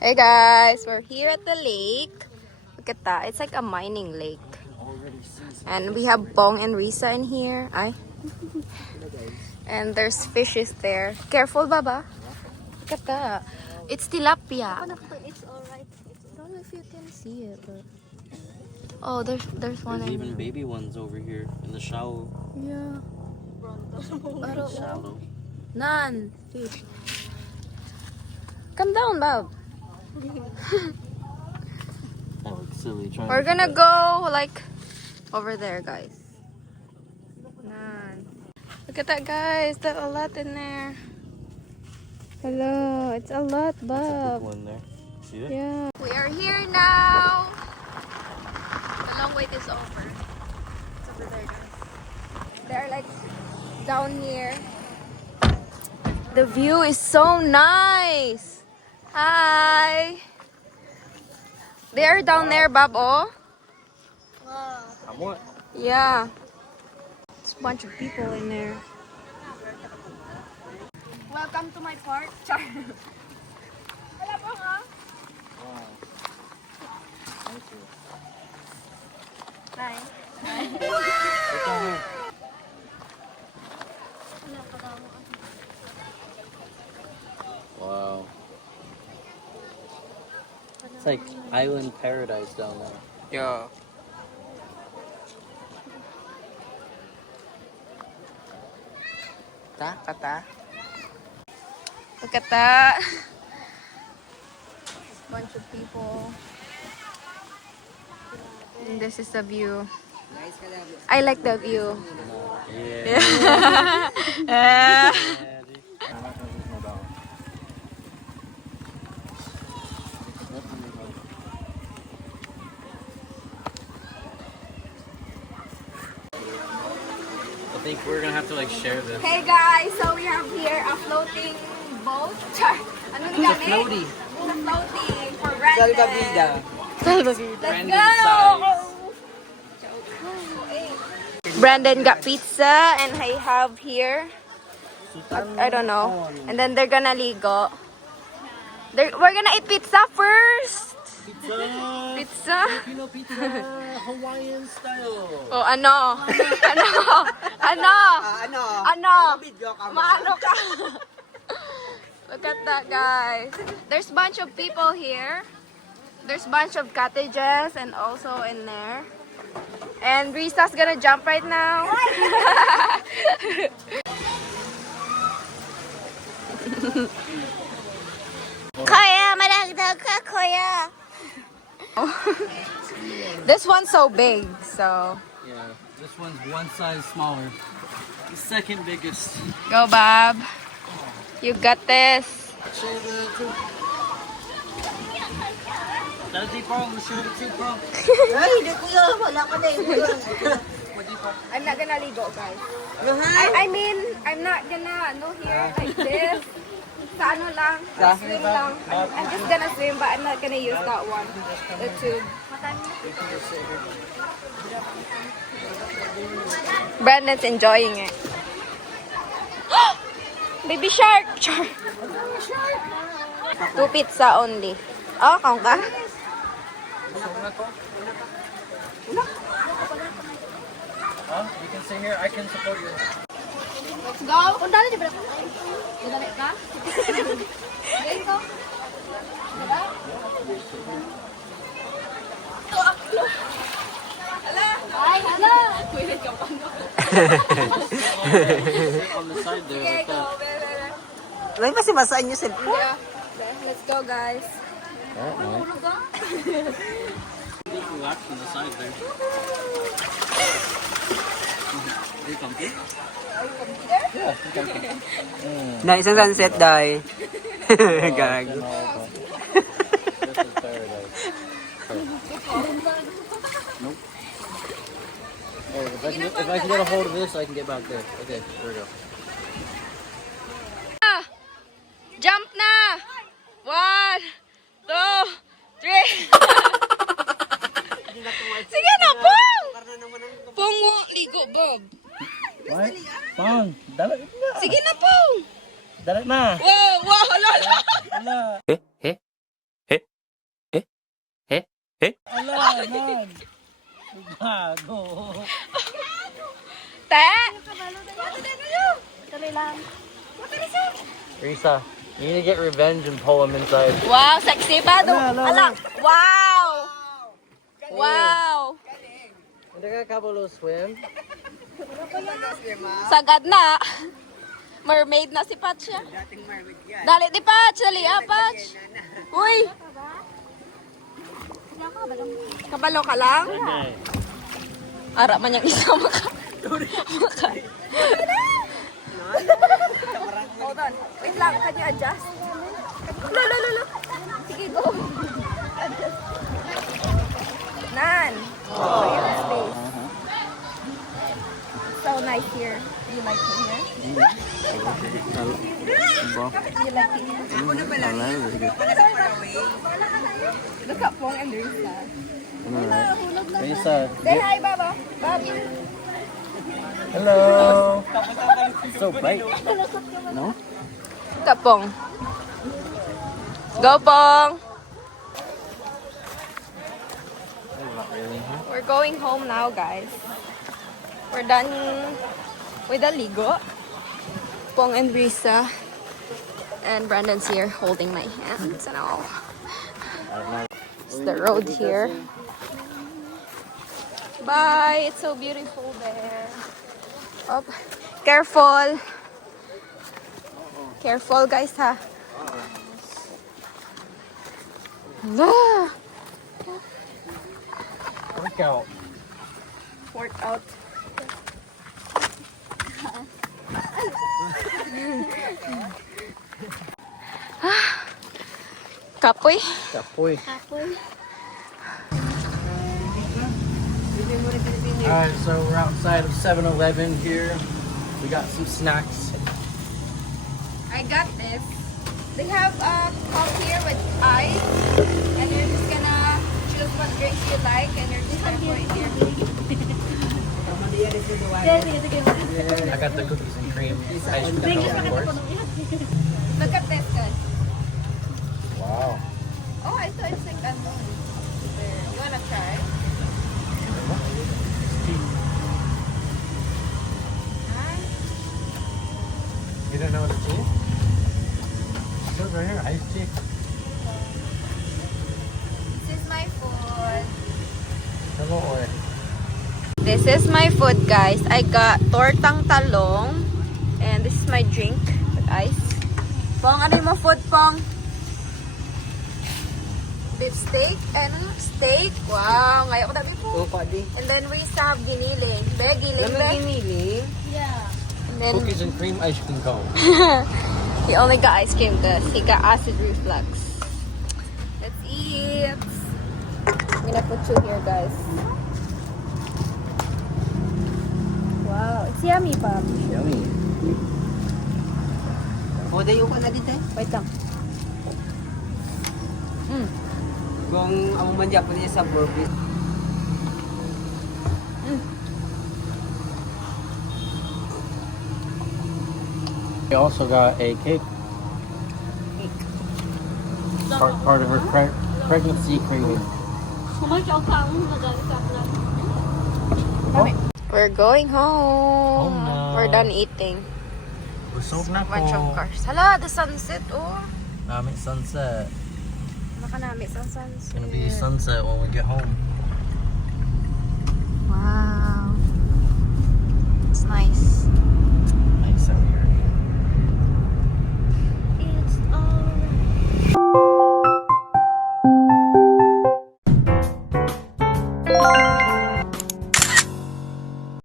Hey guys, we're here at the lake. Look at that. It's like a mining lake. And we have Bong and Risa in here. And there's fishes there. Careful, Baba. Look at that. It's tilapia. It's alright. I don't know if you can see it, but... Oh, there's one. There's even baby ones over here in the shallow. Yeah. Shallow. None. Fish. Come down, Bob. That looks silly. Trying We're gonna go like over there, guys. None. Look at that, guys. There's a lot in there. Hello, it's a lot, Bob. one there. See it? Yeah. We are here now. The long wait is over. It's over there, guys. They're like down here. The view is so nice. Hi. They are down there, Bob. Oh. Wow. Yeah. There's a bunch of people in there. Welcome to my park. Char. Wala po nga. Wow. Thank you. Hi. Wow. It's like island paradise down there. Yeah. Kata. Look at that. Bunch of people. And this is the view. I like the view. Yeah. Yeah. I think we're gonna have to like share this. Hey guys, so we have here a floating boat. Ano It's a gamit? floaty. It's a floating for Brandon. Salvavida. Let's Brandon go! size. Brandon got pizza and I have here, I don't know. And then they're gonna ligo. We're gonna eat pizza first. Pizza. Pizza? Filipino pizza. Hawaiian style. Oh, ano? Maano ka? Look at that, guys. There's a bunch of people here. There's a bunch of cottages and also in there. And Risa's gonna jump right now. Kuya, madagdag ka, kuya. This one's so big, so Yeah, this one's one size smaller. The second biggest. go, Bob. You got this. Daddy bro, shoot it too, bro. Ay, hindi kuya. Wala ka na I'm not gonna ligo, guys. I mean, I'm not gonna here like this. Sa ano lang, swim lang. I'm just gonna swim, but I'm not gonna use that one. The tube. Brandon's enjoying it. Baby shark! Shark! 2 pizza only. Oh, kaung ka? Huh? You can stay here. I can support you. Let's go! Kung dali, di ba? Dali ka? Game ko? Ay, hala! Pilit ka pa. On the side there, like that. May kasi masaan yung cellphone. Yeah. Let's go, guys. Relax on the side there. Are you comfy? Yeah, you're comfy. Na isang sunset, day. Gag. This is paradise. Nope. Oh, if I can get a hold of this, I can get back there. Okay, there we go. Jump na! 1, 2, 3. Sige na, Pong! Pong, ligo, Bob. What? Pong, Dala na. Sige na po! Dala na. Wow! Wow! Hala! Ala. Ala, man. Bago. Te! Risa, you need to get revenge and pull him inside. Wow! Sexy pa! Ala. Ala! Wow! Wow! Hindi ka kabalo swim? Sagad na! Mermaid na si Patch siya. Dali di Patch! Dali Patch! Uy! Kabalo ka lang? Ara man yung isa maka. Hold on. Wait lang. Can you adjust? Lolo. Sige, go. Nan. Oh, you have space. So nice here. Do you like it here? Do you like it here? Look at Pong and Risa. Risa. Say hi, Baba. Bobby. Hello. So bright. No? Look at Pong. Go, Pong. We're going home now, guys. We're done with the ligo. Pong and Risa. And Brandon's here holding my hands and all. It's the road here. Bye. It's so beautiful there. Oh, careful. Careful, guys, ha. Ah, Work out. work out. Kapoy. Kapoy. Alright, so we're outside of 7-Eleven here. We got some snacks. I got this. They have a cup here with ice, and you're just gonna choose what drink you like, and you're just gonna pour it here. I got the cookies and cream. Ice cream, of course. Look at this, guys. Wow. Oh, I thought it's like that. You wanna try? You don't know what it is? It's over here, iced tea. This is my food. Hello, or This is my food, guys. I got tortang talong, and this is my drink with ice. Pong, ano yung mga food, Pong? Beef steak and steak. Wow, ngayon ko dami po. Padi. And then we have giniling. Be, giling, be. Giniling. And then cookies and cream ice cream cone. he only got ice cream because he got acid reflux. Let's eat. I'm gonna put you here, guys. Wow, it's yummy, Pop. Yummy. O, dayo ka na dito eh. Wait lang. Kung among manja po niya sa burger. We also got a cake. Part of her pregnancy craving. We're going home. Home na. We're done eating. Busog na Bunch of cars. Hala, the sunset, oh. Namin sunset. Nakanami sa sunset. It's gonna be sunset when we get home. Wow.